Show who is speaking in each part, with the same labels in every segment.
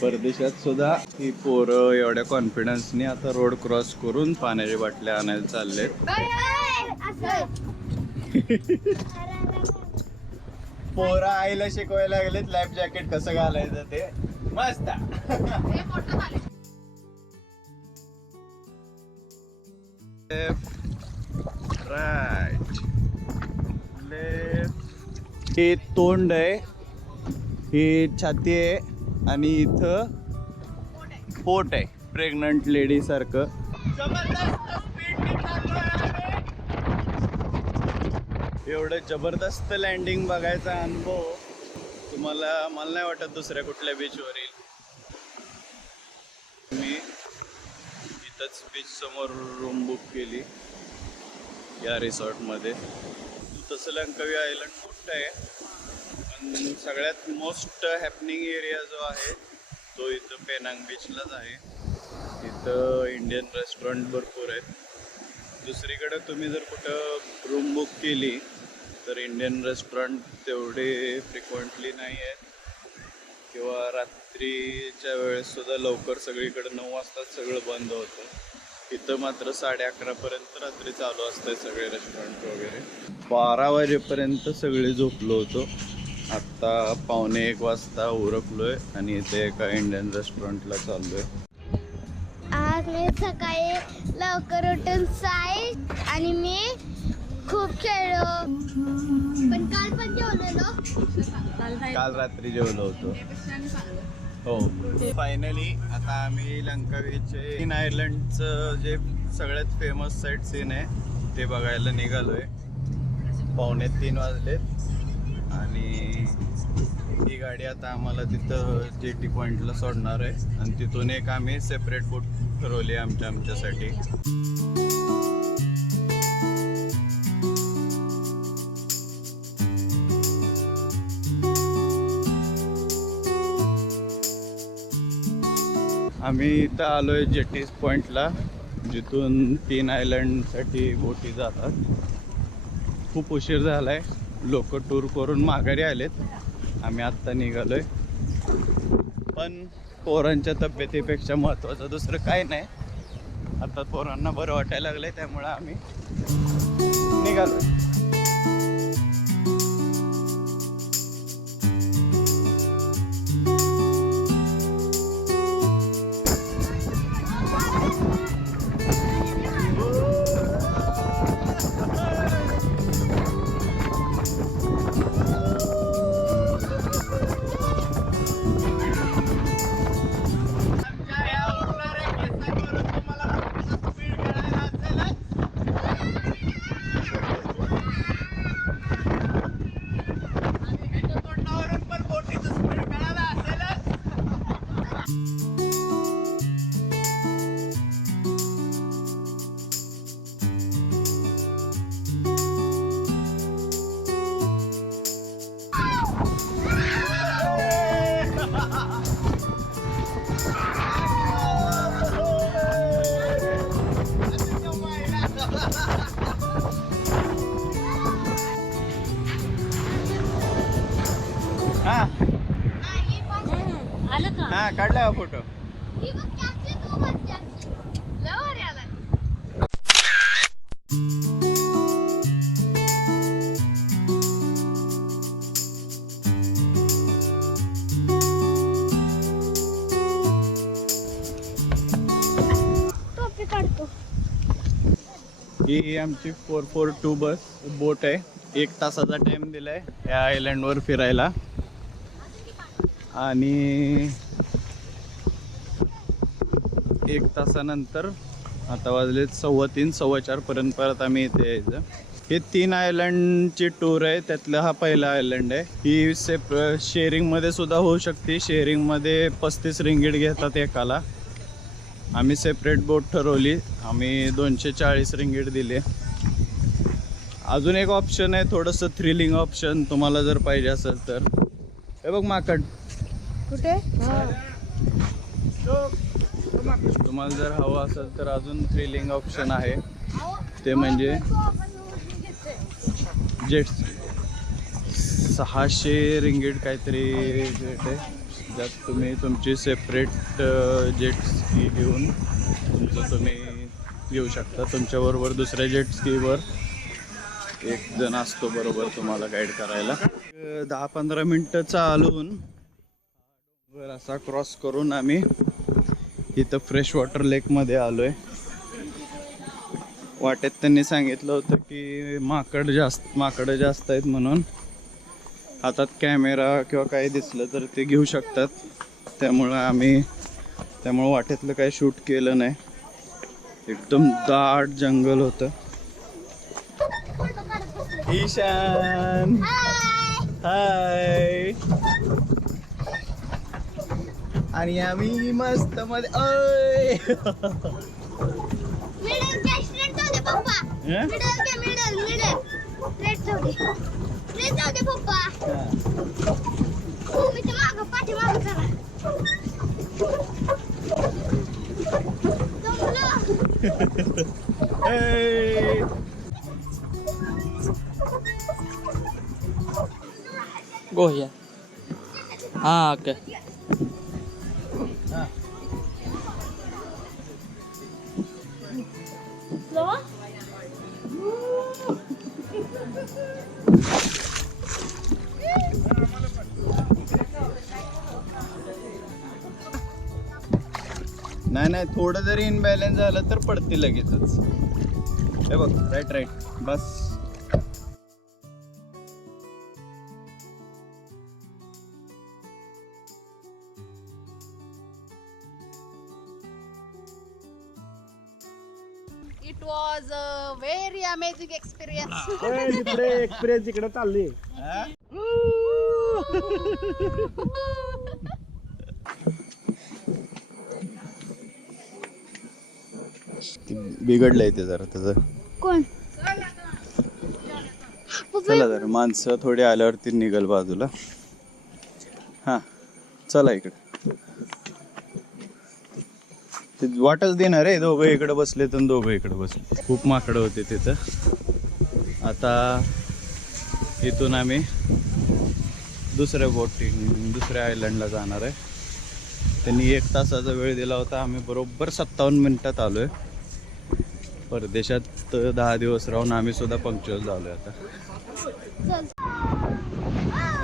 Speaker 1: परदेशात सुद्धा ही पोरं एवढ्या कॉन्फिडन्सने आता रोड क्रॉस करून पाण्याच्या बाटल्या आणायला चालले पोरं आईला शिकवायला लागलेत लाईफ जॅकेट कसं घालायचं ते. मस्त. राईट हे तोंड आहे. ही छाती आहे. आणि इथं पोट आहे. प्रेग्नंट लेडी सारखं. एवढं जबरदस्त लँडिंग बघायचा अनुभव तुम्हाला मला नाही वाटत दुसऱ्या कुठल्या बीचवर येईल मी इथंच बीच समोर रूम बुक केली या रिसॉर्टमध्ये तसं लंकवी आयलंड मोठं आहे? सगळ्यात मोस्ट हॅपनिंग एरिया जो आहे तो इथं पेनांग बीचलाच आहे. इथं इंडियन रेस्टॉरंट भरपूर आहेत. दुसरीकडे तुम्ही जर कुठं रूम बुक केली तर इंडियन रेस्टॉरंट तेवढे फ्रिक्वेंटली नाही आहेत. किंवा रात्रीच्या वेळेससुद्धा लवकर सगळीकडे नऊ वाजताच सगळं बंद होतं. इथं मात्र साडे अकरापर्यंत रात्री चालू असतंय सगळे रेस्टॉरंट वगैरे. बारा वाजेपर्यंत सगळे झोपलो होतो. आत्ता पावणे एक वाजता उरकलोय आणि इथे एका इंडियन रेस्टॉरंटला चाललोय.
Speaker 2: आज मी सकाळी लवकर उठून साय आणि मी खूप खेळलो. पण काल पण जेवलेलो.
Speaker 1: काल रात्री जेवलो होतो. हो. फायनली आता आम्ही लंकावीचे तीन आयलंडचं जे सगळ्यात फेमस साईट सीन आहे ते बघायला निघालोय. पावणे तीन वाजलेत. आणि गाडी आता आम्हाला तिथं जे टी पॉईंटला सोडणार आहे. आणि तिथून एक आम्ही सेपरेट बोट ठरवली आमच्या आमच्यासाठी. आम्ही इथं आलोय जेटीस पॉइंटला जिथून तीन आयलंडसाठी बोटी जातात. खूप उशीर झालाय. लोक टूर करून माघारी आलेत. आम्ही आत्ता निघालोय. पण पोरांच्या तब्येतीपेक्षा महत्त्वाचं दुसरं काय नाही. आता पोरांना बरं वाटायला लागलंय त्यामुळं आम्ही निघालोय. आहे फोटो ही आमची फोर फोर टू बस बोट आहे. एक तासाचा टाइम दिलाय या आयलंडवर फिरायला. आणि एक तासानंतर आता वाजलेत सव्वा तीन सव्वा चार पर्यंत परत आम्ही इथे यायचं. हे तीन आयलंडची टूर आहे त्यातला हा पहिला आयलंड आहे. ही सेप शेअरिंगमध्ये सुद्धा होऊ शकते. शेअरिंगमध्ये पस्तीस रिंगीट घेतात एकाला. आम्ही सेपरेट बोट ठरवली. आम्ही दोनशे चाळीस रिंगीट दिले. अजून एक ऑप्शन आहे थोडंसं थ्रिलिंग ऑप्शन तुम्हाला जर पाहिजे असेल तर. हे बघ माकड.
Speaker 2: कुठे?
Speaker 1: तुम्हाला जर हवं असेल तर अजून थ्रिलिंग ऑप्शन आहे. ते म्हणजे जेट सहाशे रिंगीट काहीतरी रेट आहे. ज्यात तुम्ही तुमची सेपरेट जेट स्की घेऊन तुमचं तुम्ही घेऊ शकता. तुमच्याबरोबर दुसऱ्या जेट स्कीवर एक जण असतो बरोबर तुम्हाला गाईड करायला. दहा पंधरा मिनटं चालून वर असा क्रॉस करून आम्ही इथं फ्रेश वॉटर लेकमध्ये आलो आहे वाटेत त्यांनी सांगितलं होतं की माकड जास्त माकडं जास्त आहेत म्हणून. हातात कॅमेरा किंवा काही दिसलं तर ते घेऊ शकतात. त्यामुळं आम्ही त्यामुळं वाटेतलं काही शूट केलं नाही. एकदम दाट जंगल होतं. ईशान! हाय आणि आम्ही मस्त मध्ये अय
Speaker 2: पप्पा.
Speaker 1: हं?
Speaker 2: मिडल
Speaker 1: नाही नाही थोडं जरी इनबॅलन्स झालं तर पडते लगेचच. हे बघ राईट राईट बस.
Speaker 3: Amazing experience.
Speaker 4: तिकडे एक्सपिरियन्स इकडे चालली
Speaker 1: बिघडलंय ते जरा त्याचं.
Speaker 2: कोण?
Speaker 1: चला जरा माणसं थोडी आल्यावरती निघल बाजूला. हा चला इकडे. ते वाटच देणार आहे. दोघं इकडे बसले तर दोघं इकडे बसले खूप माकडं होते तिथं. आता इथून आम्ही दुसऱ्या बोटिंग दुसऱ्या आयलंडला जाणार आहे. त्यांनी एक तासाचा वेळ दिला होता. आम्ही बरोबर सत्तावन्न मिनिटात आलो आहे परदेशात दहा दिवस राहून आम्ही सुद्धा पंक्च्युअल झालोय आता.
Speaker 2: चल.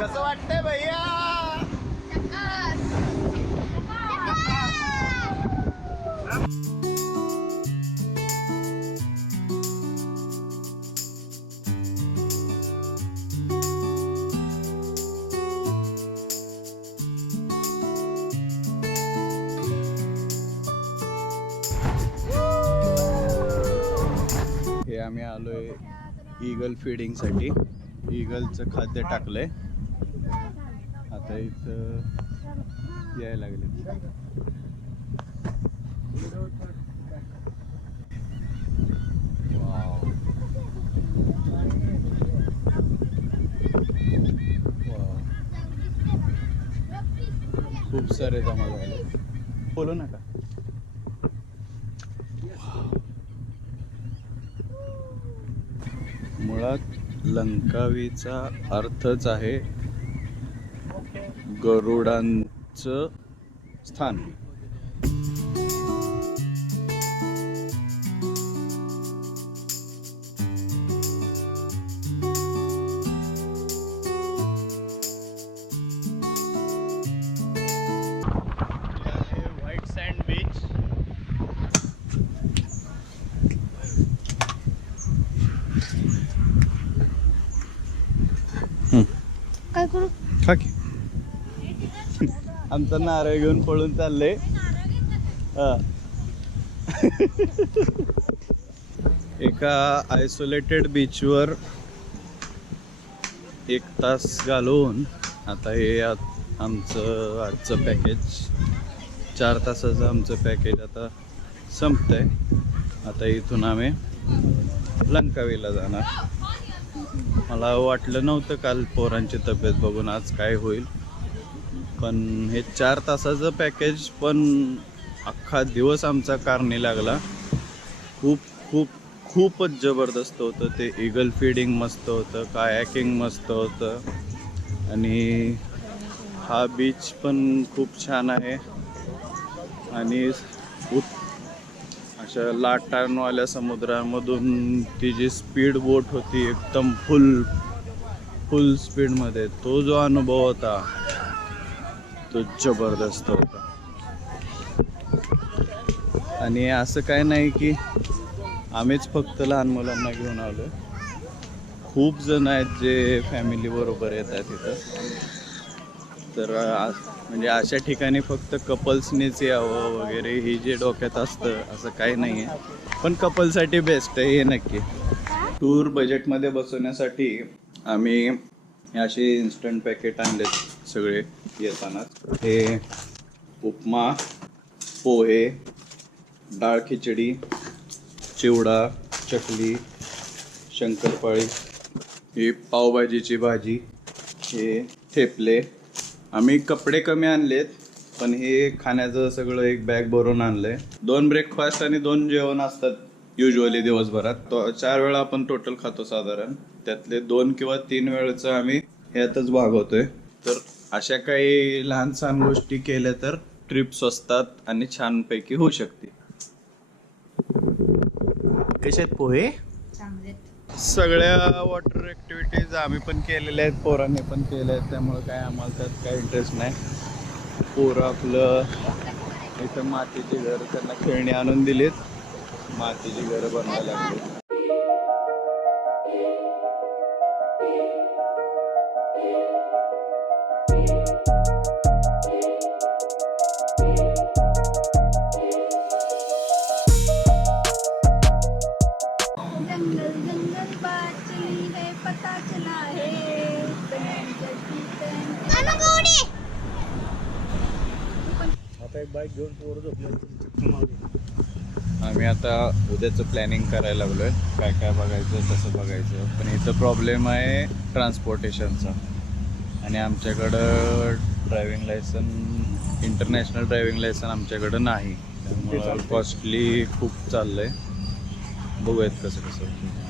Speaker 1: कसं वाटतंय भैया? ईगल फिडिंगसाठी ईगलचं खाद्य टाकलं आहे आता इथं यायला लागले. खूप सारे जमा झाले. बोलू नका. मुळात लंकावीचा अर्थच आहे गरुडांचं स्थान. आमचा नारळ घेऊन पळून चालले. एका आयसोलेटेड बीचवर एक तास घालवून आता हे आमचं आजचं पॅकेज चार तासाचं आमचं पॅकेज आता संपतंय. आता इथून आम्ही लंकावीला जाणार. मला वाटलं नव्हतं काल पोरांची तब्येत बघून आज काय होईल. पण हे चार तासाचं पॅकेज पण अख्खा दिवस आमचा कारणी लागला. खूप खूप खूपच जबरदस्त होतं ते. इगल फीडिंग मस्त होतं कायॅकिंग मस्त होतं. आणि हा बीच पण खूप छान आहे. आणि अशा लाटांवाल्या समुद्रामधून ती जी स्पीड बोट होती एकदम फुल फुल स्पीडमध्ये तो जो अनुभव होता तो जबरदस्त होता. आणि असं काय नाही की आम्हीच फक्त लहान मुलांना घेऊन आलो खूप जण आहेत जे फॅमिली बरोबर येतात तिथं तर म्हणजे अशा ठिकाणी फक्त कपल्सनीच यावं वगैरे ही जे डोक्यात असतं असं काही नाही आहे पण कपलसाठी बेस्ट आहे हे नक्की. टूर बजेटमध्ये बसवण्यासाठी आम्ही असे इन्स्टंट पॅकेट आणलेत सगळे. येताना हे उपमा पोहे डाळ खिचडी चिवडा चकली शंकरपाळी ही पावभाजीची भाजी हे थेपले आम्ही कपडे कमी आणलेत पण हे खाण्याचं सगळं एक बॅग भरून आणलं आहे दोन ब्रेकफास्ट आणि दोन जेवण असतात युजली दिवसभरात. तो चार वेळा आपण टोटल खातो साधारण. त्यातले दोन किंवा तीन वेळेचं आम्ही ह्यातच भागवतोय. तर अशा काही लहान सहान गोष्टी केल्या तर ट्रिप स्वस्तात आणि छानपैकी होऊ शकते. कशात पोहे? सगळ्या वॉटर ऍक्टिव्हिटीज आम्ही पण केलेल्या आहेत पोरांनी पण केल्या आहेत त्यामुळे काय आम्हाला त्यात काय इंटरेस्ट नाही. पोरं आपलं इथं मातीची घर त्यांना खेळणी आणून दिलीत. मातीची घरं बनवायला लागली
Speaker 4: आता एक बाईक घेऊन पोरं झोपले
Speaker 1: आम्ही आता उद्याचं प्लॅनिंग करायला लागलोय. काय काय बघायचं कसं बघायचं. पण इथं प्रॉब्लेम आहे ट्रान्सपोर्टेशनचा आणि आमच्याकडं driving license international driving license आमच्याकडं नाही. त्यामुळं कॉस्टली खूप चाललंय. बघूयात कसं कसं